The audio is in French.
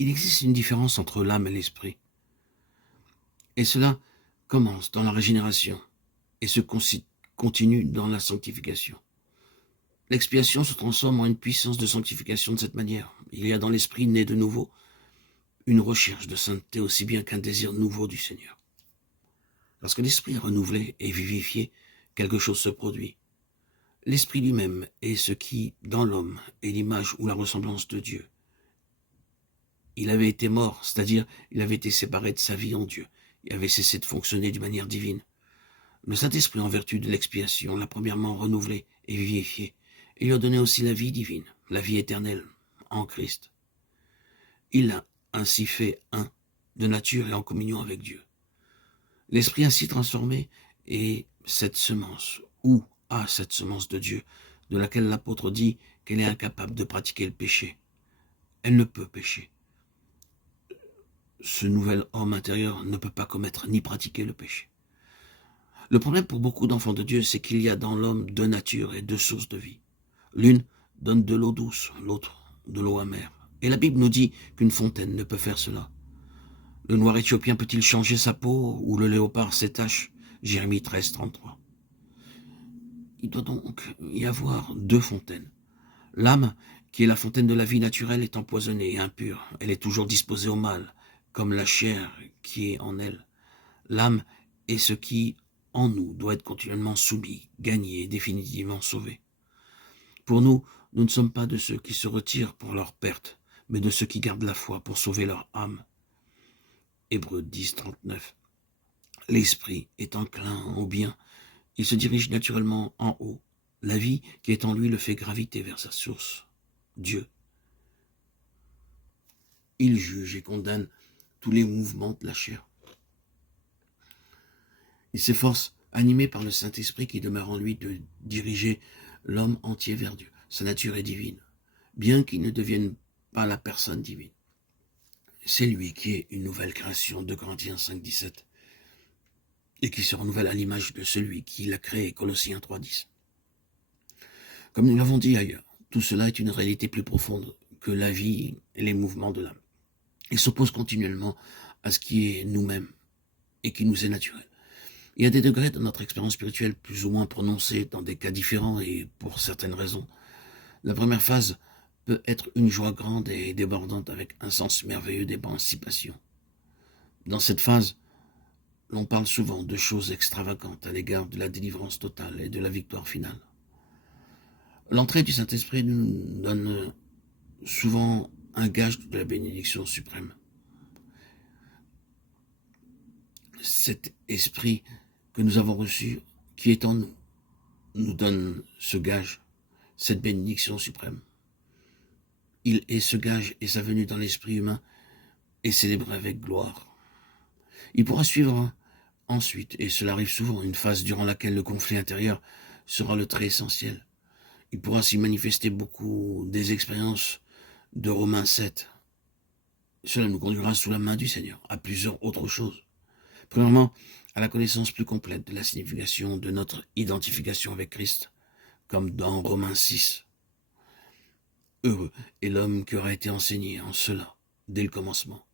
Il existe une différence entre l'âme et l'esprit. Et cela commence dans la régénération et se continue dans la sanctification. L'expiation se transforme en une puissance de sanctification de cette manière. Il y a dans l'esprit né de nouveau une recherche de sainteté aussi bien qu'un désir nouveau du Seigneur. Lorsque l'esprit est renouvelé et vivifié, quelque chose se produit. L'esprit lui-même est ce qui, dans l'homme, est l'image ou la ressemblance de Dieu. Il avait été mort, c'est-à-dire il avait été séparé de sa vie en Dieu. Il avait cessé de fonctionner d'une manière divine. Le Saint-Esprit, en vertu de l'expiation, l'a premièrement renouvelé et vivifié. Et lui a donné aussi la vie divine, la vie éternelle, en Christ. Il l'a ainsi fait un, de nature et en communion avec Dieu. L'Esprit ainsi transformé est cette semence, ou a cette semence de Dieu, de laquelle l'apôtre dit qu'elle est incapable de pratiquer le péché. Elle ne peut pécher. Ce nouvel homme intérieur ne peut pas commettre ni pratiquer le péché. Le problème pour beaucoup d'enfants de Dieu, c'est qu'il y a dans l'homme deux natures et deux sources de vie. L'une donne de l'eau douce, l'autre de l'eau amère. Et la Bible nous dit qu'une fontaine ne peut faire cela. Le noir éthiopien peut-il changer sa peau ou le léopard ses taches? Jérémie 13, 33. Il doit donc y avoir deux fontaines. L'âme, qui est la fontaine de la vie naturelle, est empoisonnée et impure. Elle est toujours disposée au mal, comme la chair qui est en elle. L'âme est ce qui, en nous, doit être continuellement soumis, gagné et définitivement sauvé. Pour nous, nous ne sommes pas de ceux qui se retirent pour leur perte, mais de ceux qui gardent la foi pour sauver leur âme. Hébreux 10, 39. L'esprit est enclin au bien. Il se dirige naturellement en haut. La vie qui est en lui le fait graviter vers sa source, Dieu. Il juge et condamne tous les mouvements de la chair. Il s'efforce, animé par le Saint-Esprit qui demeure en lui, de diriger l'homme entier vers Dieu. Sa nature est divine, bien qu'il ne devienne pas la personne divine. C'est lui qui est une nouvelle création, 2 Corinthiens 5, 17, et qui se renouvelle à l'image de celui qui l'a créé, Colossiens 3, 10. Comme nous l'avons dit ailleurs, tout cela est une réalité plus profonde que la vie et les mouvements de l'âme. Il s'oppose continuellement à ce qui est nous-mêmes et qui nous est naturel. Il y a des degrés de notre expérience spirituelle plus ou moins prononcés dans des cas différents et pour certaines raisons. La première phase peut être une joie grande et débordante avec un sens merveilleux d'émancipation. Dans cette phase, l'on parle souvent de choses extravagantes à l'égard de la délivrance totale et de la victoire finale. L'entrée du Saint-Esprit nous donne souvent un gage de la bénédiction suprême. Cet esprit que nous avons reçu, qui est en nous, nous donne ce gage, cette bénédiction suprême. Il est ce gage et sa venue dans l'esprit humain est célébrée avec gloire. Il pourra suivre ensuite, et cela arrive souvent, une phase durant laquelle le conflit intérieur sera le trait essentiel. Il pourra s'y manifester beaucoup des expériences de Romains 7. Cela nous conduira sous la main du Seigneur à plusieurs autres choses. Premièrement, à la connaissance plus complète de la signification de notre identification avec Christ, comme dans Romains 6. Heureux est l'homme qui aura été enseigné en cela dès le commencement.